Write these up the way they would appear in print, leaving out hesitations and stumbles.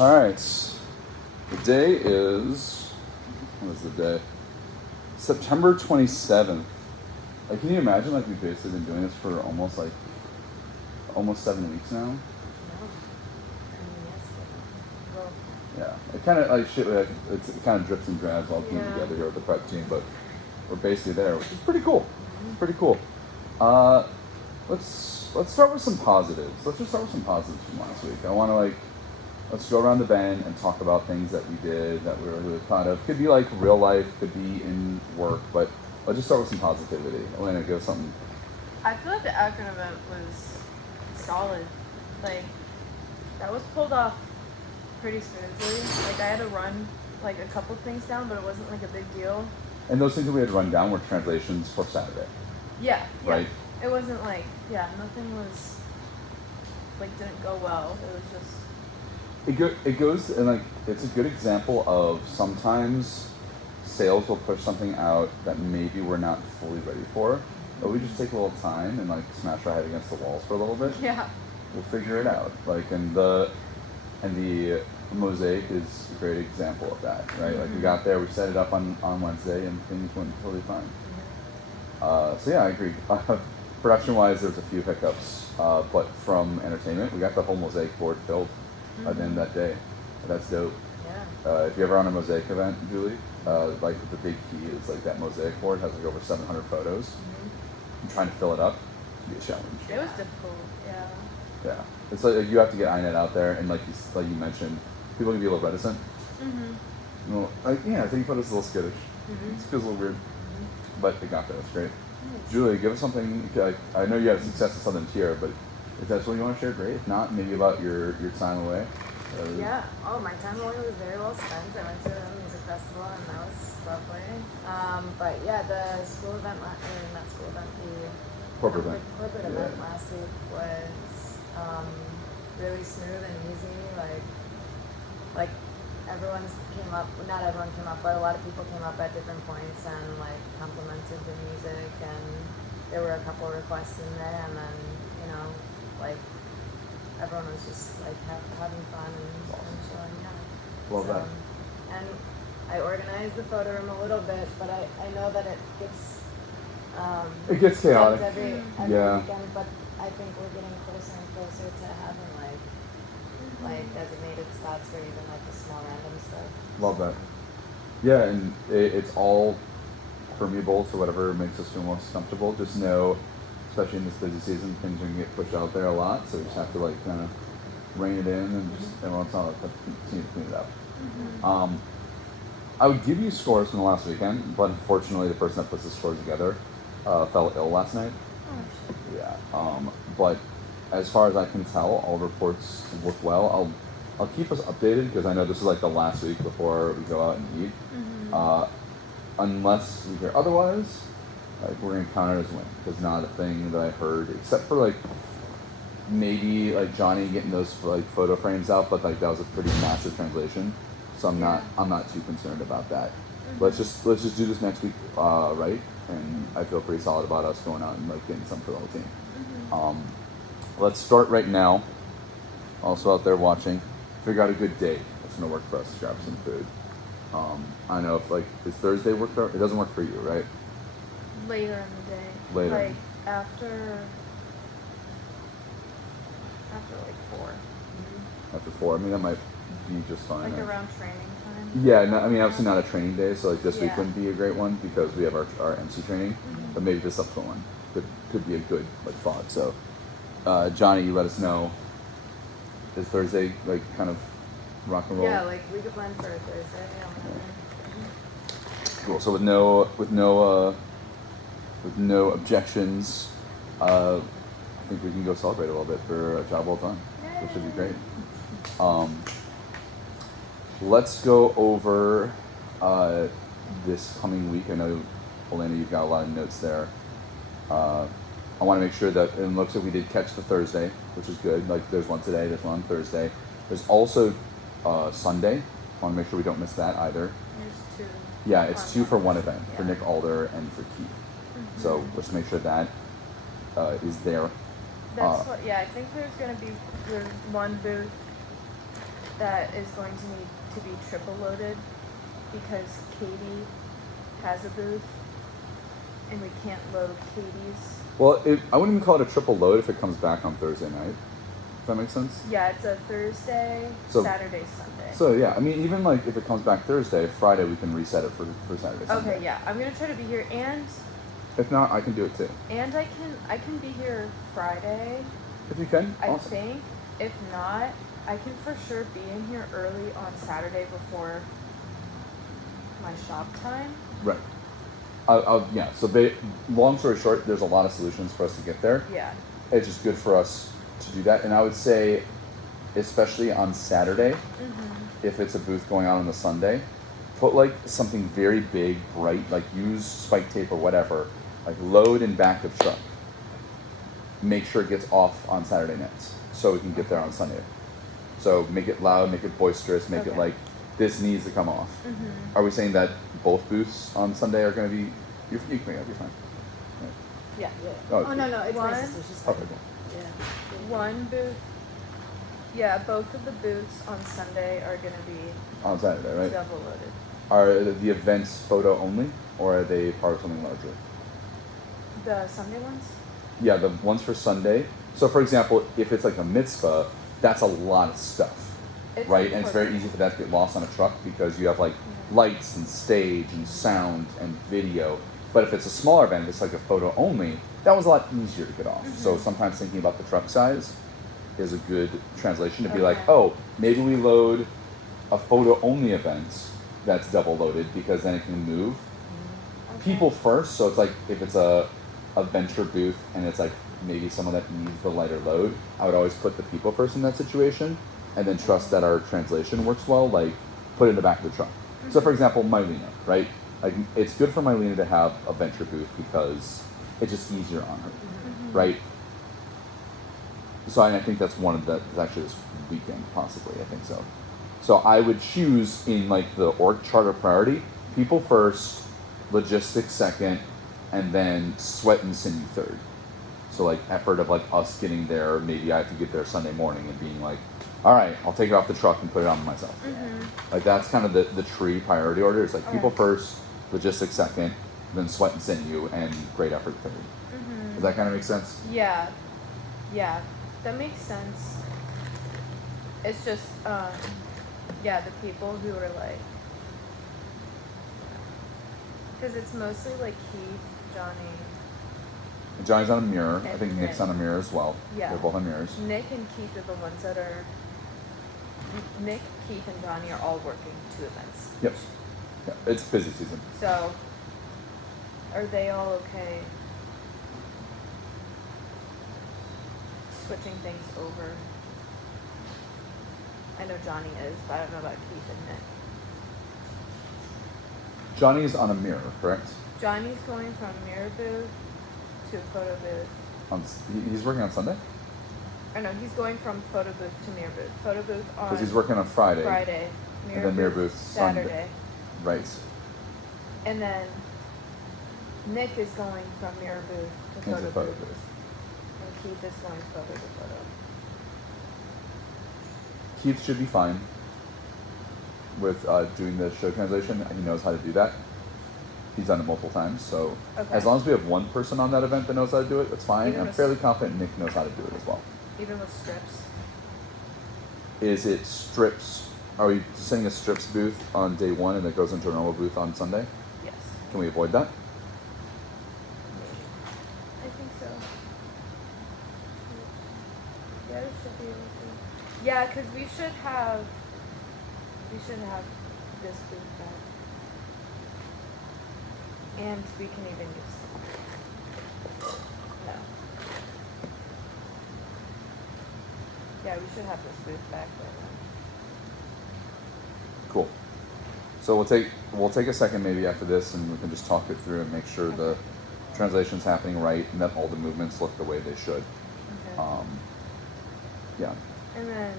All right. The day is, what is the day? September 27th. Like, can you imagine, like, we've basically been doing this for almost 7 weeks now? No. I mean, yes, but well, Yeah. It kind of, like, it kind of drips and drabs all coming together here with the prep team, but we're basically there, which is pretty cool. Pretty cool. Let's start with some positives. Let's just start with some positives from last week. I want to, let's go around the bend and talk about things that we did that we were really proud of. Could be like real life, could be in work, but let's just start with some positivity. Elena, give us something. I feel like the Akron event was solid. Like, that was pulled off pretty smoothly. Like, I had to run, like, a couple things down, but it wasn't, like, a big deal. And those things that we had to run down were translations for Saturday. Yeah. Right? It wasn't, like, nothing was, like, didn't go well. It was just... It goes, and, like, it's a good example of sometimes sales will push something out that maybe we're not fully ready for, but we just take a little time and, like, smash our head against the walls for a little bit. Yeah. We'll figure it out. Like, and the mosaic is a great example of that, right? Like, we got there, we set it up on Wednesday, and things went totally fine. So yeah, I agree. Production-wise, there's a few hiccups, but from entertainment, we got the whole mosaic board filled at the end of that day. That's dope. Yeah. If you ever on a mosaic event, Julie, like the big key is like that mosaic board has like over 700 photos. And trying to fill it up can be a challenge. It was difficult. Yeah. Yeah, it's like you have to get INET out there, and like you mentioned, people can be a little reticent. Well, taking photos is a little skittish. It feels a little weird, but they got there. That's great. Nice. Julie, give us something. I know you had success at Southern Tier, but if that's what you want to share, great. If not, maybe about your time away. Yeah. Oh, my time away was very well spent. I went to a music festival, and that was lovely. But yeah, the school event, not school event, the Corporate event. Corporate event last week was really smooth and easy. Like everyone's came up. Not everyone came up, but a lot of people came up at different points and like complimented the music. And there were a couple of requests in there, and then like everyone was just like having fun and chilling. Yeah. Love that. And I organized the photo room a little bit, but I know that it gets It gets chaotic. every Yeah. weekend. But I think we're getting closer and closer to having like designated spots for even like the small random stuff. Love that. Yeah, and it's all permeable to whatever makes us feel most comfortable. Just know, especially in this busy season, things are going to get pushed out there a lot, so we just have to like kind of rein it in and just every once in a while continue to clean it up. I would give you scores from the last weekend, but unfortunately the person that puts the scores together fell ill last night. Oh, shit. Yeah. But as far as I can tell, all reports look well. I'll keep us updated because I know this is like the last week before we go out and eat. Unless we hear otherwise, like we're gonna count it as a win because not a thing that I heard except for like maybe like Johnny getting those like photo frames out, but like that was a pretty massive translation, so I'm not too concerned about that. Let's just do this next week, right? And I feel pretty solid about us going out and like getting some for the whole team. Let's start right now. Also out there watching, figure out a good date that's gonna work for us. Grab some food. I know if like is Thursday work for it doesn't work for you, right? Later in the day. Later. Like after like 4. After 4, I mean that might be just fine. Like right? around training time. Yeah, no, I mean obviously not a training day, so like this week Yeah. wouldn't be a great one because we have our MC training, but maybe the subsequent one could be a good like thought. So, Johnny, you let us know. Is Thursday like kind of rock and roll? Yeah, like we could plan for a Thursday. Cool. So with no objections, I think we can go celebrate a little bit for a job well done, which should be great. Let's go over this coming week. I know, Elena, you've got a lot of notes there. I want to make sure that it looks like we did catch the Thursday, which is good. Like there's one today, there's one on Thursday. There's also Sunday. I want to make sure we don't miss that either. There's 2. Yeah, it's 2 for one event, for Yeah. Nick Alder and for Keith. So let's make sure that is there. That's I think there's one booth that is going to need to be triple loaded because Katie has a booth and we can't load Katie's. Well, I wouldn't even call it a triple load if it comes back on Thursday night. Does that make sense? Yeah, it's a Thursday, So- Saturday, Sunday. So yeah, I mean, even like if it comes back Thursday, Friday we can reset it for Saturday. Sunday. Okay, yeah, I'm gonna try to be here, and If not, I can do it too. I can be here Friday. If you can, I awesome. think. If not, I can for sure be in here early on Saturday before my shop time. Right. Yeah. So long story short, there's a lot of solutions for us to get there. Yeah. It's just good for us to do that, and I would say, especially on Saturday, if it's a booth going on the Sunday, put like something very big, bright, like use spike tape or whatever, like load in back of truck. Make sure it gets off on Saturday nights so we can get there on Sunday. So make it loud, make it boisterous, make it Okay. like this needs to come off. Are we saying that both booths on Sunday are going to be? You can make it. You're fine. Right. Yeah. Oh, Oh, no, it's my One- sister. She's fine. Okay, cool. Yeah. One booth. Yeah, both of the booths on Sunday are gonna be On Saturday, right? double loaded. Are the events photo only, or are they part of something larger? The Sunday ones? Yeah, the ones for Sunday. So, for example, if it's like a mitzvah, that's a lot of stuff, right? And it's very easy for that to get lost on a truck because you have like lights and stage and sound and video. But if it's a smaller event, if it's like a photo only, that was a lot easier to get off. So sometimes thinking about the truck size is a good translation to be like, Okay. oh, maybe we load a photo only event that's double loaded because then it can move people first. So it's like if it's a venture booth and it's like maybe someone that needs the lighter load, I would always put the people first in that situation and then trust that our translation works well, like put it in the back of the truck. So for example, Mylena, right? Like it's good for Mylena to have a venture booth because it's just easier on her, right? So I think that's one of the, actually this weekend possibly, I think so. So I would choose in like the org charter priority, people first, logistics second, and then sweat and sinew third. So like effort of like us getting there, maybe I have to get there Sunday morning and being like, all right, I'll take it off the truck and put it on myself. Like that's kind of the tree priority order. It's like people first, logistics second, then sweat and sinew, and great effort third. Does that kind of make sense? Yeah. Yeah. That makes sense. It's just, yeah, the people who are like, because it's mostly like Keith, Johnny, And Johnny's on a mirror. I And think Nick's Nick. on a mirror as well. Yeah. They're both on mirrors. Nick and Keith are the ones that are. Nick, Keith, and Johnny are all working 2 events. Yep. Yeah, it's busy season. So, are they all okay switching things over? I know Johnny is, but I don't know about Keith and Nick. Johnny's on a mirror, correct? Johnny's going from mirror booth to photo booth. He's working on Sunday? Or no, he's going from photo booth to mirror booth. Photo booth on Because he's working on Friday. Friday. And then mirror booth Sunday. Saturday. Right. And then Nick is going from mirror booth to Into photo, photo booth. booth. And Keith is going photo to photo. Keith should be fine with doing the show translation. He knows how to do that. He's done it multiple times. So Okay. as long as we have one person on that event that knows how to do it, that's fine. Even I'm with- fairly confident Nick knows how to do it as well. Even with strips. Is it strips? Are we setting a strips booth on day one and it goes into a normal booth on Sunday? Yes. Can we avoid that? I think so. Yeah, we should be able to. Yeah, because we should have this booth back. And we can even use no. Yeah, we should have this booth back by then. Cool. So we'll take a second maybe after this and we can just talk it through and make sure the translation's happening right and that all the movements look the way they should. Okay. Yeah. And then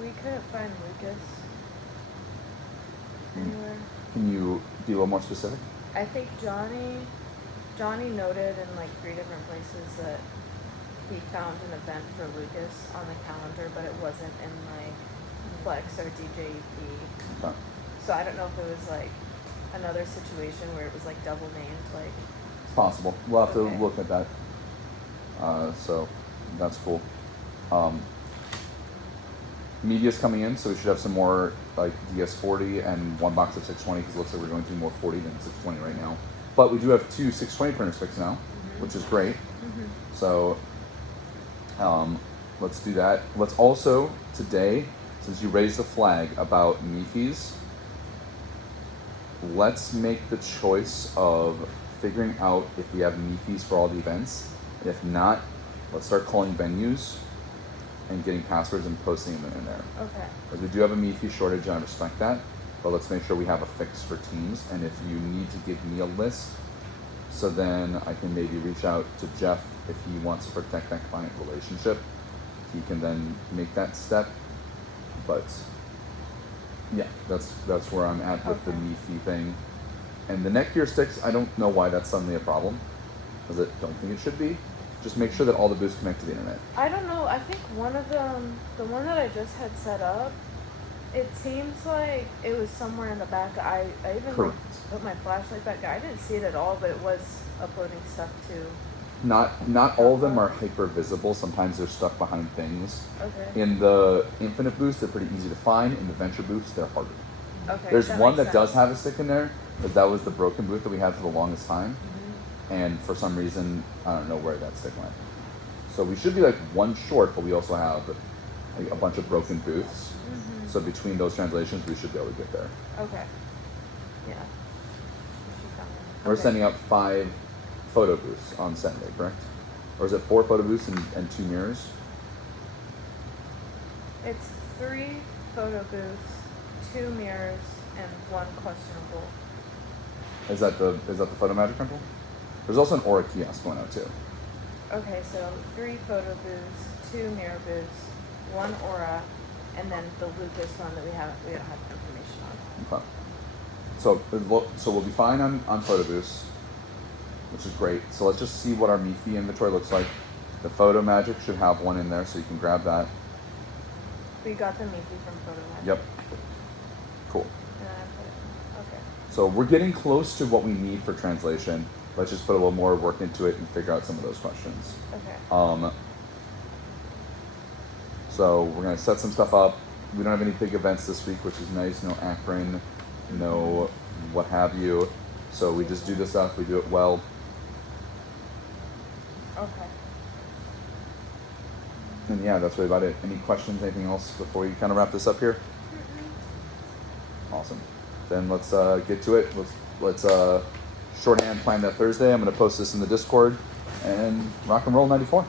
we couldn't find Lucas anywhere. Can you be a little more specific? I think Johnny noted in like 3 different places that he found an event for Lucas on the calendar, but it wasn't in like Flex or DJEP. Okay. So I don't know if it was like another situation where it was like double named, like. It's possible. We'll have Okay. to look at that. So that's cool. Media's coming in, so we should have some more like DS40 and one box of 620 because it looks like we're going through more 40 than 620 right now. But we do have 2 620 printers fixed now, which is great. So let's do that. Let's also today, since you raised the flag about MIFIs, let's make the choice of figuring out if we have MIFIs for all the events. And if not, let's start calling venues and getting passwords and posting them in there. Okay. Because we do have a MIFI shortage, and I respect that, but let's make sure we have a fix for teams. And if you need to give me a list, so then I can maybe reach out to Jeff if he wants to protect that client relationship. He can then make that step. But yeah, that's where I'm at with the Okay. MIFI thing. And the Netgear sticks, I don't know why that's suddenly a problem, because I don't think it should be. Just make sure that all the booths connect to the internet. I don't know. I think one of them, the one that I just had set up, it seems like it was somewhere in the back. I even like, Correct. put my flashlight back. I didn't see it at all, but it was uploading stuff too. Not all of them are hyper visible. Sometimes they're stuck behind things. Okay. In the Infinite booths, they're pretty easy to find. In the Venture booths, they're harder. Okay. There's one makes that does sense. have a stick in there, but that was the broken booth that we had for the longest time. And for some reason, I don't know where that stick went. So we should be like one short, but we also have like a bunch of broken booths. So between those translations, we should be able to get there. Okay. Yeah. We should find it. We're Okay. sending out 5 photo booths on Sunday, correct? Or is it 4 photo booths and 2 mirrors? It's 3 photo booths, 2 mirrors, and 1 questionable. Is that the photo magic rental? There's also an Aura kiosk going out too. Okay, so 3 photo booths, 2 mirror booths, 1 aura, and then the Lucas one that we don't have information on. Okay. So we'll be fine on photo booths, which is great. So let's just see what our MIFI inventory looks like. The Photo Magic should have one in there, so you can grab that. We got the Mickey from Photo Magic. Yep. Cool. And then I put it. Okay. So we're getting close to what we need for translation. Let's just put a little more work into it and figure out some of those questions. Okay. So we're gonna set some stuff up. We don't have any big events this week, which is nice. No Akron, no what have you. So we just do this stuff. We do it well. Okay. And yeah, that's really about it. Any questions? Anything else before we kind of wrap this up here? Awesome. Then let's get to it. Let's shorthand plan that Thursday. I'm gonna post this in the Discord and rock and roll 94.